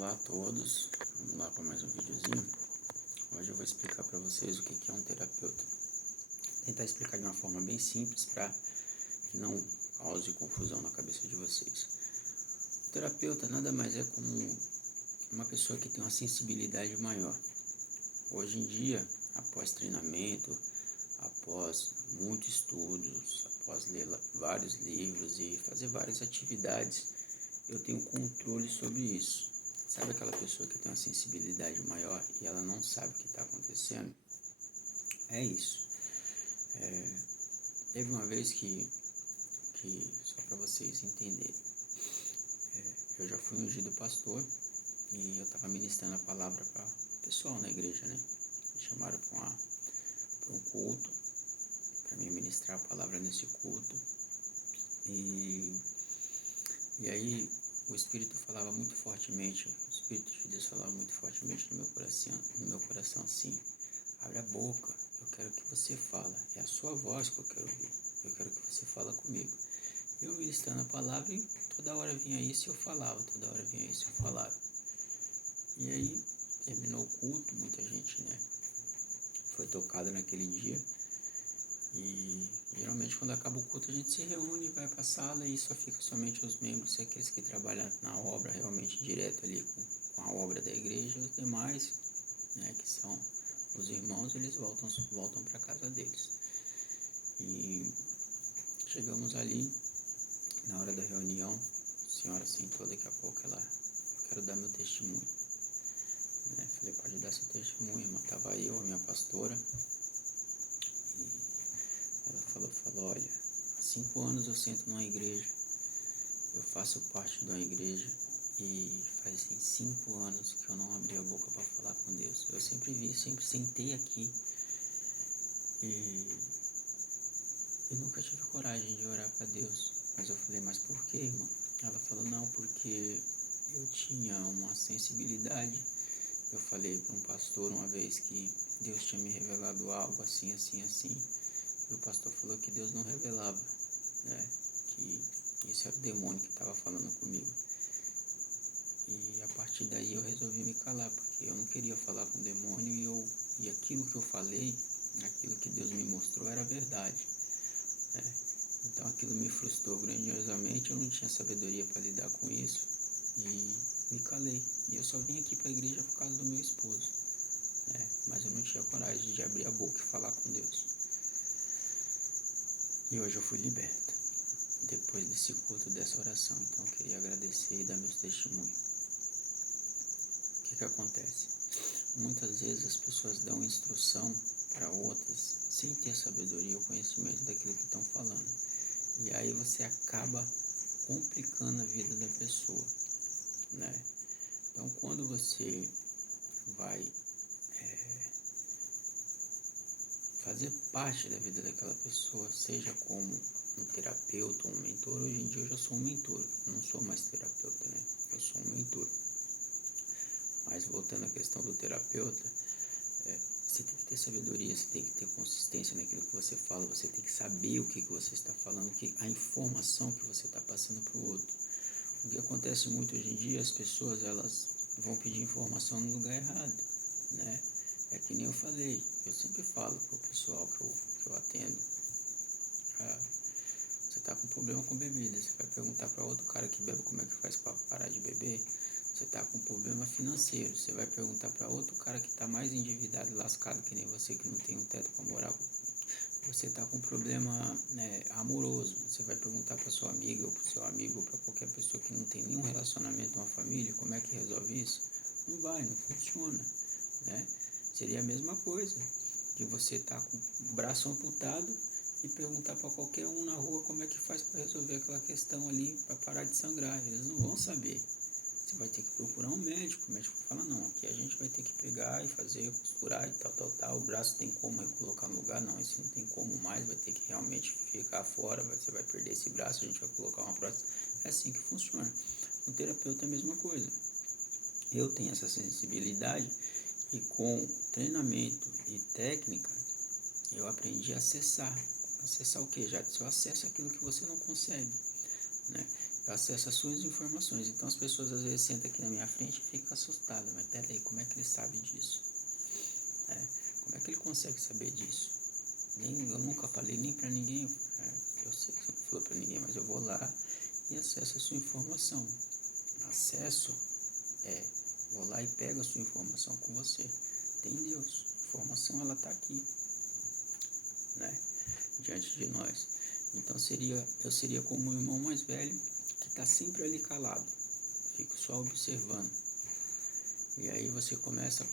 Olá a todos, vamos lá para mais um videozinho. Hoje eu vou explicar para vocês o que é um terapeuta. Tentar explicar de uma forma bem simples para que não cause confusão na cabeça de vocês. O terapeuta nada mais é como uma pessoa que tem uma sensibilidade maior. Hoje em dia, após treinamento, após muitos estudos, após ler vários livros e fazer várias atividades, eu tenho controle sobre isso. Sabe aquela pessoa que tem uma sensibilidade maior e ela não sabe o que está acontecendo? É isso. Teve uma vez que só para vocês entenderem, eu já fui ungido pastor e eu estava ministrando a palavra para o pessoal na igreja, né? Me chamaram para um culto, para mim ministrar a palavra nesse culto. E aí o Espírito falava muito fortemente, o Espírito de Deus falava muito fortemente no meu coração assim: abre a boca, eu quero que você fale, é a sua voz que eu quero ouvir, eu quero que você fale comigo. Eu ministrando a palavra e toda hora vinha isso e eu falava, toda hora vinha isso e eu falava. E aí terminou o culto, muita gente, né, foi tocada naquele dia. E geralmente quando acaba o culto a gente se reúne, vai para a sala e só fica somente os membros, aqueles que trabalham na obra realmente direto ali com a obra da igreja. Os demais, né, que são os irmãos, eles voltam para casa deles. E chegamos ali, na hora da reunião, a senhora sentou, daqui a pouco eu quero dar meu testemunho. Né? Falei, pode dar seu testemunho, irmã. Estava eu, a minha pastora. Ela falou, olha, há 5 anos eu sento numa igreja, eu faço parte de uma igreja e fazem 5 anos que eu não abri a boca para falar com Deus. Eu sempre sentei aqui e nunca tive coragem de orar para Deus. Mas eu falei, mas por quê, irmã? Ela falou, não, porque eu tinha uma sensibilidade. Eu falei para um pastor uma vez que Deus tinha me revelado algo assim, assim, assim. E o pastor falou que Deus não revelava, né? Que isso era o demônio que estava falando comigo. E a partir daí eu resolvi me calar, porque eu não queria falar com o demônio e aquilo que eu falei, aquilo que Deus me mostrou era verdade, né? Então aquilo me frustrou grandiosamente, eu não tinha sabedoria para lidar com isso e me calei. E eu só vim aqui para a igreja por causa do meu esposo, né? Mas eu não tinha coragem de abrir a boca e falar com Deus. E hoje eu fui liberto, depois desse culto, dessa oração. Então eu queria agradecer e dar meus testemunhos. O que acontece? Muitas vezes as pessoas dão instrução para outras sem ter sabedoria ou conhecimento daquilo que estão falando. E aí você acaba complicando a vida da pessoa, né? Então quando você vai fazer parte da vida daquela pessoa, seja como um terapeuta ou um mentor. Hoje em dia eu já sou um mentor, não sou mais terapeuta, né? Eu sou um mentor. Mas voltando à questão do terapeuta, você tem que ter sabedoria, você tem que ter consistência naquilo que você fala, você tem que saber o que você está falando, a informação que você está passando para o outro. O que acontece muito hoje em dia, as pessoas elas vão pedir informação no lugar errado, né? É que nem eu falei, eu sempre falo para o pessoal que eu atendo, você está com problema com bebida, você vai perguntar para outro cara que bebe como é que faz para parar de beber. Você está com problema financeiro, você vai perguntar para outro cara que está mais endividado e lascado que nem você, que não tem um teto para morar. Você está com problema, né, amoroso, você vai perguntar para sua amiga ou para o seu amigo ou para qualquer pessoa que não tem nenhum relacionamento, uma família, como é que resolve isso? Não vai, não funciona, né? Seria a mesma coisa que você tá com o braço amputado e perguntar para qualquer um na rua como é que faz para resolver aquela questão ali, para parar de sangrar. Eles não vão saber. Você vai ter que procurar um médico. O médico fala, não, aqui a gente vai ter que pegar e fazer, costurar e tal. O braço tem como colocar no lugar? Não, esse não tem como mais, vai ter que realmente ficar fora, você vai perder esse braço, a gente vai colocar uma prótese. É assim que funciona. O terapeuta é a mesma coisa. Eu tenho essa sensibilidade e com treinamento e técnica eu aprendi a acessar. Acessar o que? Já eu acesso aquilo que você não consegue, né? eu acesso as suas informações. Então as pessoas às vezes sentam aqui na minha frente e ficam assustadas. Mas peraí, como é que ele sabe disso? Como é que ele consegue saber disso? Eu nunca falei nem pra ninguém. Eu sei que você não falou pra ninguém, mas eu vou lá e acesso a sua informação. Acesso vou lá e pego a sua informação com você. Tem Deus. A informação ela tá aqui, né? Diante de nós. Então eu seria como um irmão mais velho que está sempre ali calado. Fico só observando. E aí você começa,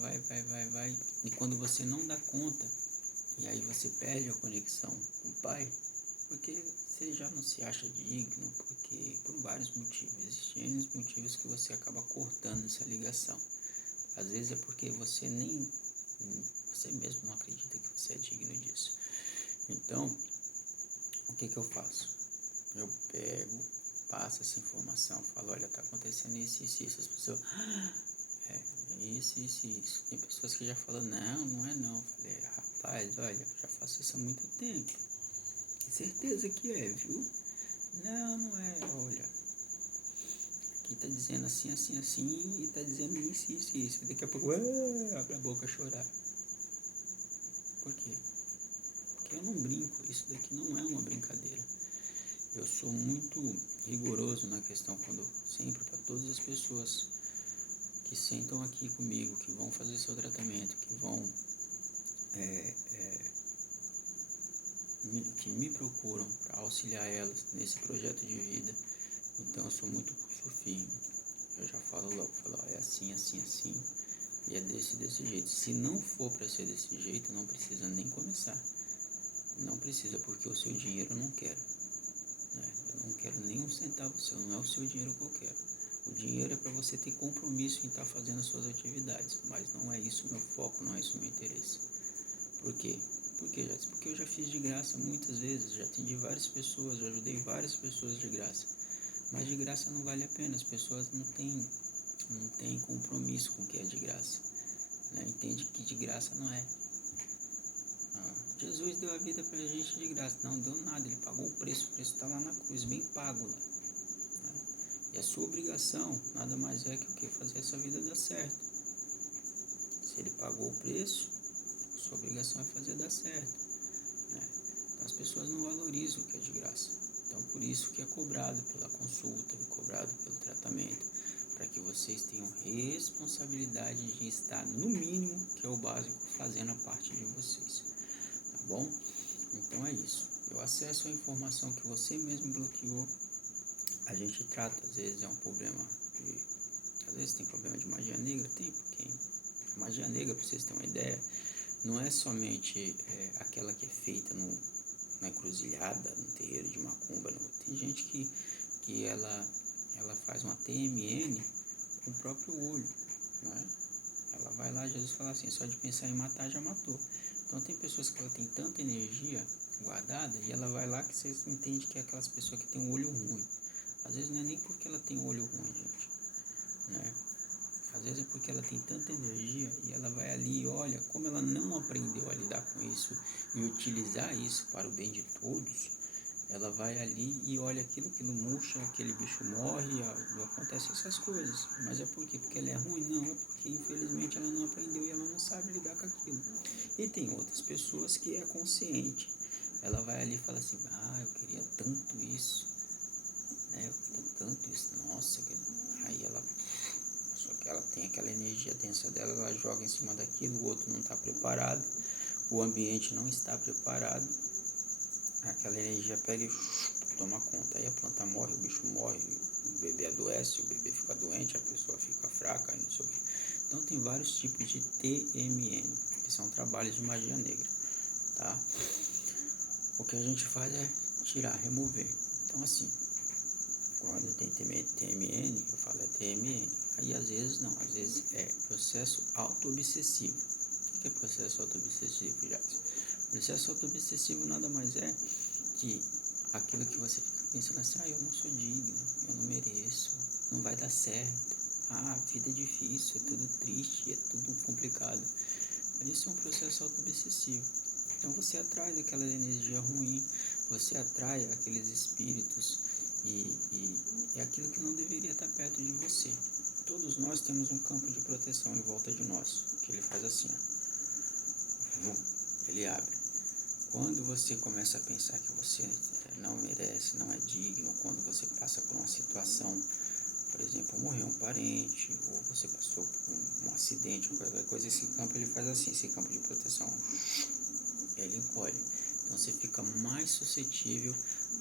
vai. E quando você não dá conta, e aí você perde a conexão com o Pai, porque você já não se acha digno, porque por vários motivos. Existem N motivos que você acaba cortando essa ligação. Às vezes é porque você mesmo não acredita que você é digno disso. Então, o que eu faço? Eu pego, passo essa informação, falo, olha, tá acontecendo isso. As pessoas, isso. Tem pessoas que já falam, não é não. Eu falei, rapaz, olha, eu já faço isso há muito tempo. Certeza que é, viu? Não é, olha. Aqui tá dizendo assim, e tá dizendo isso. Daqui a pouco, abre a boca a chorar. Por quê? Porque eu não brinco, isso daqui não é uma brincadeira. Eu sou muito rigoroso na questão sempre para todas as pessoas que sentam aqui comigo, que vão fazer seu tratamento, que vão que me procuram para auxiliar elas nesse projeto de vida. Então eu sou muito pulso firme. Eu já falo logo, é assim, e é desse jeito. Se não for para ser desse jeito, não precisa nem começar. Não precisa, porque o seu dinheiro eu não quero. Eu não quero nem um centavo seu, não é o seu dinheiro que eu quero. O dinheiro é para você ter compromisso em estar fazendo as suas atividades, mas não é isso o meu foco, não é isso o meu interesse. Por quê? Porque eu já fiz de graça muitas vezes, já atendi várias pessoas, já ajudei várias pessoas de graça. Mas de graça não vale a pena, as pessoas não têm compromisso com o que é de graça. Entende que de graça não é. Jesus deu a vida pra gente de graça. Não deu nada, ele pagou o preço está lá na cruz, bem pago lá. E a sua obrigação nada mais é que o que? Fazer essa vida dar certo. Se ele pagou o preço, a sua obrigação é fazer dar certo. Então as pessoas não valorizam o que é de graça. Então por isso que é cobrado pela consulta, é cobrado pelo tratamento, para que vocês tenham responsabilidade de estar no mínimo, que é o básico, fazendo a parte de vocês. Tá bom? Então é isso. Eu acesso a informação que você mesmo bloqueou. A gente trata, às vezes é um problema às vezes tem problema de magia negra, tem, porque a magia negra, para vocês terem uma ideia, não é somente aquela que é feita na encruzilhada, no terreiro de macumba. Não. Tem gente que ela faz uma TMN com o próprio olho, né? Ela vai lá, Jesus fala assim, só de pensar em matar, já matou. Então tem pessoas que ela tem tanta energia guardada e ela vai lá que vocês entendem que é aquelas pessoas que tem um olho ruim. Às vezes não é nem porque ela tem um olho ruim, gente, né? Às vezes é porque ela tem tanta energia e ela vai ali e olha, como ela não aprendeu a lidar com isso e utilizar isso para o bem de todos, ela vai ali e olha aquilo murcha, aquele bicho morre, acontece essas coisas. Mas é por quê? Porque ela é ruim? Não, é porque infelizmente ela não aprendeu e ela não sabe lidar com aquilo. E tem outras pessoas que é consciente. Ela vai ali e fala assim, eu queria tanto isso, né? Eu queria tanto isso, nossa. Aí só que ela tem aquela energia densa dela, ela joga em cima daquilo, o outro não está preparado, o ambiente não está preparado, aquela energia pega e toma conta. Aí a planta morre, o bicho morre, o bebê adoece, o bebê fica doente, a pessoa fica fraca, não sei o quê. Então tem vários tipos de TMN, que são trabalhos de magia negra, tá? O que a gente faz é tirar, remover. Então assim, quando tem TMN, eu falo é TMN. Aí às vezes não, às vezes é processo auto-obsessivo. O que é processo auto-obsessivo, Jadson? Processo auto-obsessivo nada mais é que aquilo que você fica pensando assim, eu não sou digno, eu não mereço, não vai dar certo, a vida é difícil, é tudo triste, é tudo complicado. Isso é um processo auto-obsessivo. Então você atrai aquela energia ruim, você atrai aqueles espíritos e é aquilo que não deveria estar perto de você. Todos nós temos um campo de proteção em volta de nós, que ele faz assim, ó. Ele abre. Quando você começa a pensar que você não merece, não é digno, quando você passa por uma situação, por exemplo, morreu um parente, ou você passou por um acidente, ou qualquer coisa, esse campo ele faz assim, esse campo de proteção, ele encolhe. Então você fica mais suscetível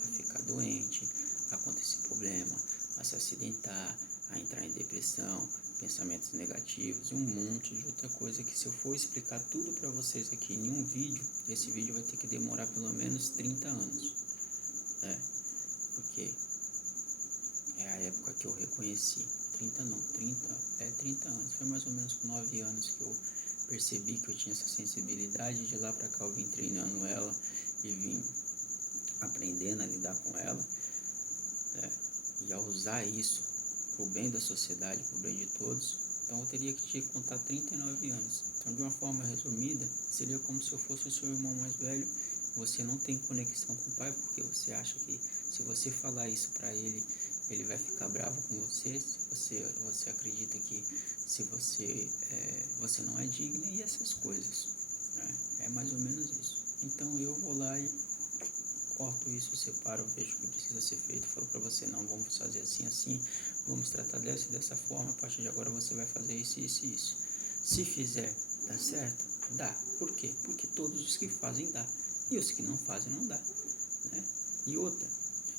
a ficar doente, a acontecer problema, a se acidentar, a entrar em depressão, pensamentos negativos e um monte de outra coisa que, se eu for explicar tudo para vocês aqui em um vídeo, esse vídeo vai ter que demorar pelo menos 30 anos, né? Porque é a época que eu reconheci, 30 anos, foi mais ou menos com 9 anos que eu percebi que eu tinha essa sensibilidade. De lá para cá eu vim treinando ela e vim aprendendo a lidar com ela, né? E a usar isso pro bem da sociedade, pro bem de todos. Então eu teria que te contar 39 anos. Então, de uma forma resumida, seria como se eu fosse o seu irmão mais velho. Você não tem conexão com o pai, porque você acha que se você falar isso para ele, ele vai ficar bravo com você. Se você acredita que se você não é digna e essas coisas, né? É mais ou menos isso. Então eu vou lá e corto isso, separo, vejo o que precisa ser feito, falo para você, não, vamos fazer assim, assim, vamos tratar dessa e dessa forma, a partir de agora você vai fazer isso, isso e isso. Se fizer, dá certo? Dá. Por quê? Porque todos os que fazem dá, e os que não fazem não dá, né? E outra,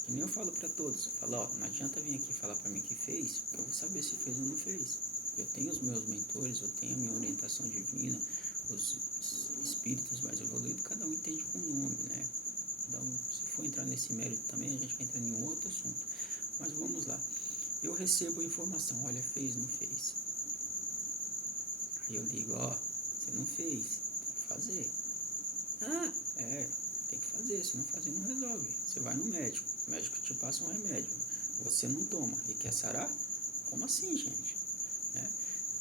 que nem eu falo para todos, eu falo, ó, não adianta vir aqui falar para mim que fez, porque eu vou saber se fez ou não fez. Eu tenho os meus mentores, eu tenho a minha orientação divina, os espíritos mais evoluídos, cada um entende com o nome, né? Então, se for entrar nesse mérito também, a gente vai entrar em um outro assunto. Mas vamos lá. Eu recebo a informação, olha, fez, não fez. Aí eu digo, ó, você não fez, tem que fazer. Ah, tem que fazer, se não fazer não resolve. Você vai no médico, o médico te passa um remédio, você não toma e quer sarar? Como assim, gente? Né?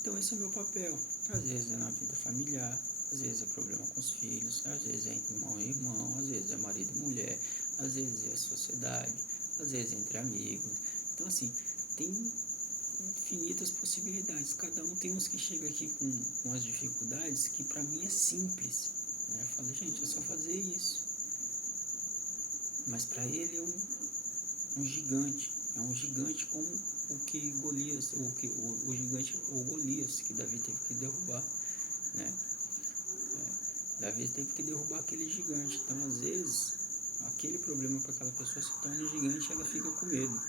Então esse é o meu papel. Às vezes é na vida familiar, às vezes é problema com os filhos, às vezes é entre irmão e irmão, às vezes é marido e mulher, às vezes é sociedade, às vezes é entre amigos. Então assim, tem infinitas possibilidades. Cada um tem uns que chega aqui com as dificuldades que para mim é simples, né? Eu falo, gente, é só fazer isso. Mas para ele é um gigante. É um gigante como o que Golias, o gigante, o Golias, que Davi teve que derrubar, né? Davi teve que derrubar aquele gigante. Então, às vezes, aquele problema para aquela pessoa se torna gigante e ela fica com medo.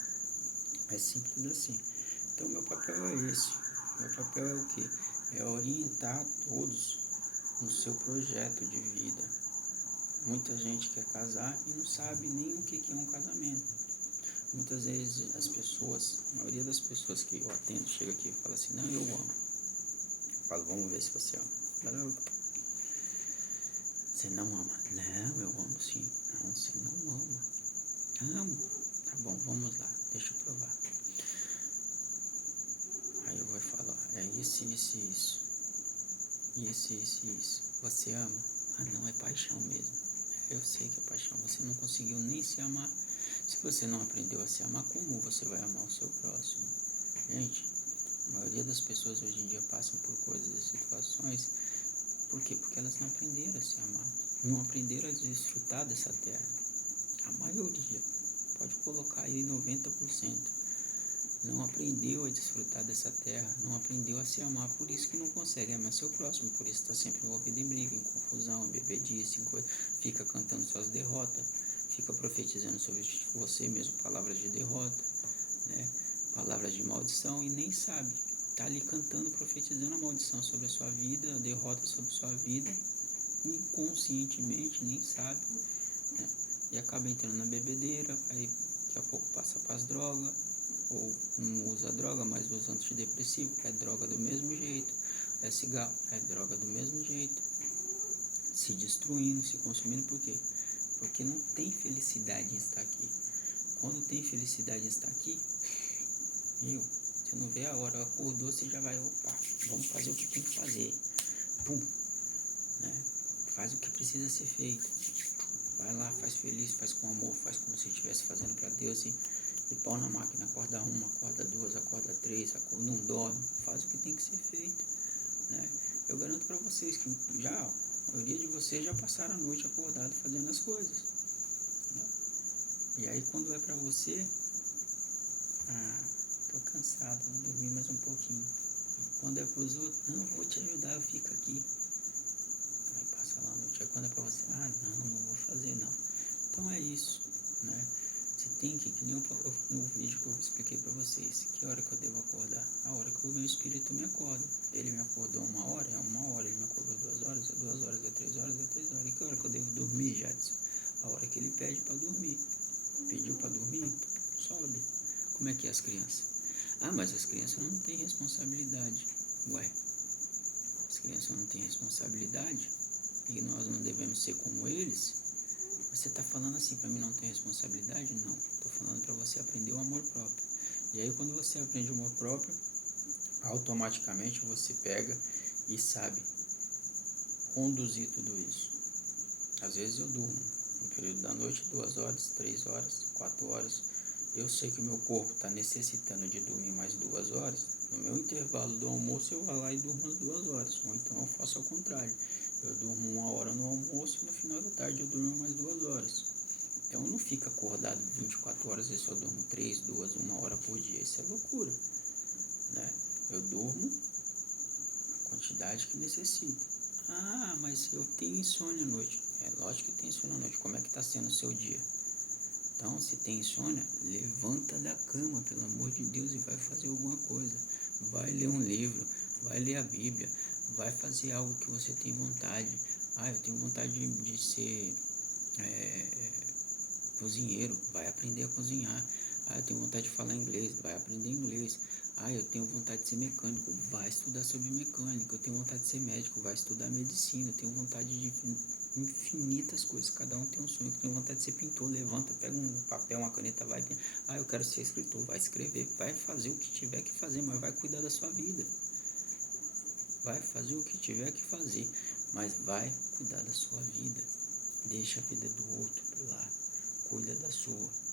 É simples assim. Então, meu papel é esse. Meu papel é o quê? É orientar todos no seu projeto de vida. Muita gente quer casar e não sabe nem o que é um casamento. Muitas vezes as pessoas, a maioria das pessoas que eu atendo chega aqui e fala assim, não, eu amo. Eu falo, vamos ver se você ama. Não, você não ama? Não, eu amo sim. Não, você não ama. Amo. Tá bom, vamos lá, deixa eu provar. Aí eu vou falar, é isso, isso, isso. Isso, isso, isso. Você ama? Ah, não, é paixão mesmo. Eu sei que é paixão. Você não conseguiu nem se amar. Se você não aprendeu a se amar, como você vai amar o seu próximo? Gente, a maioria das pessoas hoje em dia passam por coisas e situações. Por quê? Porque elas não aprenderam a se amar. Não aprenderam a desfrutar dessa terra. A maioria, pode colocar aí 90%. Não aprendeu a desfrutar dessa terra, não aprendeu a se amar, por isso que não consegue amar seu próximo, por isso está sempre envolvido em briga, em confusão, em bebedice, em coisa, fica cantando suas derrotas, fica profetizando sobre você mesmo palavras de derrota, né? Palavras de maldição e nem sabe, está ali cantando, profetizando a maldição sobre a sua vida, a derrota sobre a sua vida, inconscientemente, nem sabe, né? E acaba entrando na bebedeira, aí daqui a pouco passa para as drogas, ou não usa droga, mas usa antidepressivo, é droga do mesmo jeito, é cigarro, é droga do mesmo jeito, se destruindo, se consumindo, por quê? Porque não tem felicidade em estar aqui. Quando tem felicidade em estar aqui, você não vê a hora, acordou, você já vai, opa, vamos fazer o que tem que fazer, pum, né? Faz o que precisa ser feito, vai lá, faz feliz, faz com amor, faz como se estivesse fazendo para Deus E pau na máquina, acorda uma, acorda duas, acorda três, não dorme, faz o que tem que ser feito, né? Eu garanto para vocês que a maioria de vocês já passaram a noite acordado fazendo as coisas, né? E aí quando é para você, tô cansado, vou dormir mais um pouquinho. Quando é para os outros, não, vou te ajudar, fica aqui. Aí passa lá a noite. Aí quando é para você, não vou fazer não. Então é isso, né? Você tem que nem no vídeo que eu expliquei para vocês, que hora que eu devo acordar? A hora que o meu espírito me acorda. Ele me acordou 1 hora, é 1 hora. Ele me acordou 2 horas, é 2 horas, é 3 horas, é 3 horas. E que hora que eu devo dormir, Jadson? A hora que ele pede para dormir. Pediu para dormir? Sobe. Como é que é as crianças? Mas as crianças não têm responsabilidade. Ué, as crianças não têm responsabilidade? E nós não devemos ser como eles? Você está falando assim para mim não ter responsabilidade? Não, estou falando para você aprender o amor próprio. E aí quando você aprende o amor próprio, automaticamente você pega e sabe conduzir tudo isso. Às vezes eu durmo no período da noite 2 horas, 3 horas, 4 horas. Eu sei que o meu corpo está necessitando de dormir mais 2 horas. No meu intervalo do almoço eu vou lá e durmo as 2 horas. Ou então eu faço ao contrário. Eu durmo 1 hora no almoço e no final da tarde eu durmo mais 2 horas. Então eu não fico acordado 24 horas e só durmo 3, 2, 1 hora por dia. Isso é loucura, né? Eu durmo a quantidade que necessita. Mas eu tenho insônia à noite. É lógico que tem insônia à noite. Como é que está sendo o seu dia? Então, se tem insônia, levanta da cama, pelo amor de Deus, e vai fazer alguma coisa. Vai ler um livro, vai ler a Bíblia, vai fazer algo que você tem vontade. Eu tenho vontade de ser cozinheiro, vai aprender a cozinhar. Eu tenho vontade de falar inglês, vai aprender inglês. Eu tenho vontade de ser mecânico, vai estudar sobre mecânica. Eu tenho vontade de ser médico, vai estudar medicina. Eu tenho vontade de infinitas coisas, cada um tem um sonho. Eu tenho vontade de ser pintor, levanta, pega um papel, uma caneta, vai. Eu quero ser escritor, vai escrever, vai fazer o que tiver que fazer, mas vai cuidar da sua vida. Vai fazer o que tiver que fazer, mas vai cuidar da sua vida. Deixa a vida do outro lá, cuida da sua.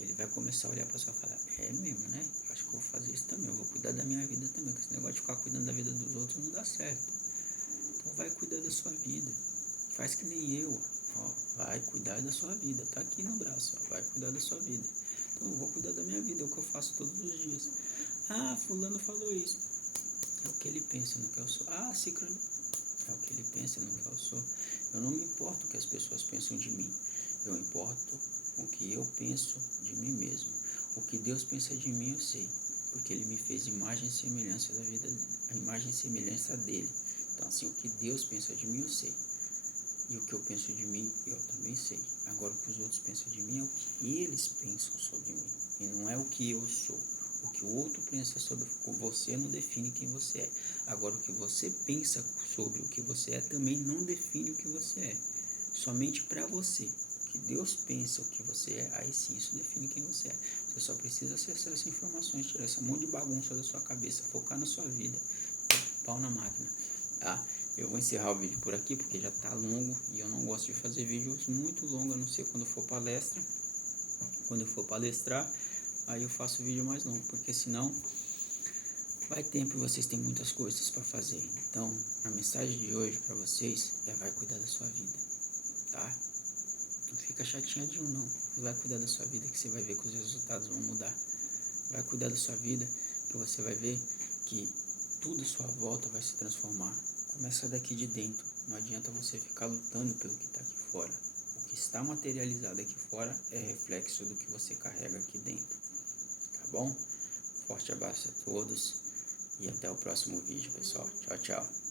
Ele vai começar a olhar para você e falar, é mesmo, né? Acho que eu vou fazer isso também, eu vou cuidar da minha vida também, porque esse negócio de ficar cuidando da vida dos outros não dá certo. Então vai cuidar da sua vida. Faz que nem eu, vai cuidar da sua vida, tá aqui no braço, vai cuidar da sua vida. Então eu vou cuidar da minha vida, é o que eu faço todos os dias. Fulano falou isso. É o que ele pensa no que eu sou. Cicrano, é o que ele pensa no que eu sou. Eu não me importo o que as pessoas pensam de mim. Eu importo o que eu penso de mim mesmo. O que Deus pensa de mim eu sei, porque Ele me fez imagem e semelhança da vida, a imagem e semelhança dele. Então assim, o que Deus pensa de mim eu sei. E o que eu penso de mim, eu também sei. Agora, o que os outros pensam de mim é o que eles pensam sobre mim. E não é o que eu sou. O que o outro pensa sobre você não define quem você é. Agora, o que você pensa sobre o que você é também não define o que você é. Somente para você. O que Deus pensa o que você é, aí sim, isso define quem você é. Você só precisa acessar essas informações, tirar esse monte de bagunça da sua cabeça, focar na sua vida. Pau na máquina, tá? Eu vou encerrar o vídeo por aqui porque já tá longo e eu não gosto de fazer vídeos muito longos, a não ser quando for palestra. Quando eu for palestrar, aí eu faço vídeo mais longo, porque senão vai tempo e vocês têm muitas coisas para fazer. Então, a mensagem de hoje para vocês vai cuidar da sua vida, tá? Não fica chateadinho não, vai cuidar da sua vida que você vai ver que os resultados vão mudar. Vai cuidar da sua vida que você vai ver que tudo à sua volta vai se transformar. Começa daqui de dentro. Não adianta você ficar lutando pelo que está aqui fora. O que está materializado aqui fora é reflexo do que você carrega aqui dentro. Tá bom? Forte abraço a todos e até o próximo vídeo, pessoal. Tchau, tchau.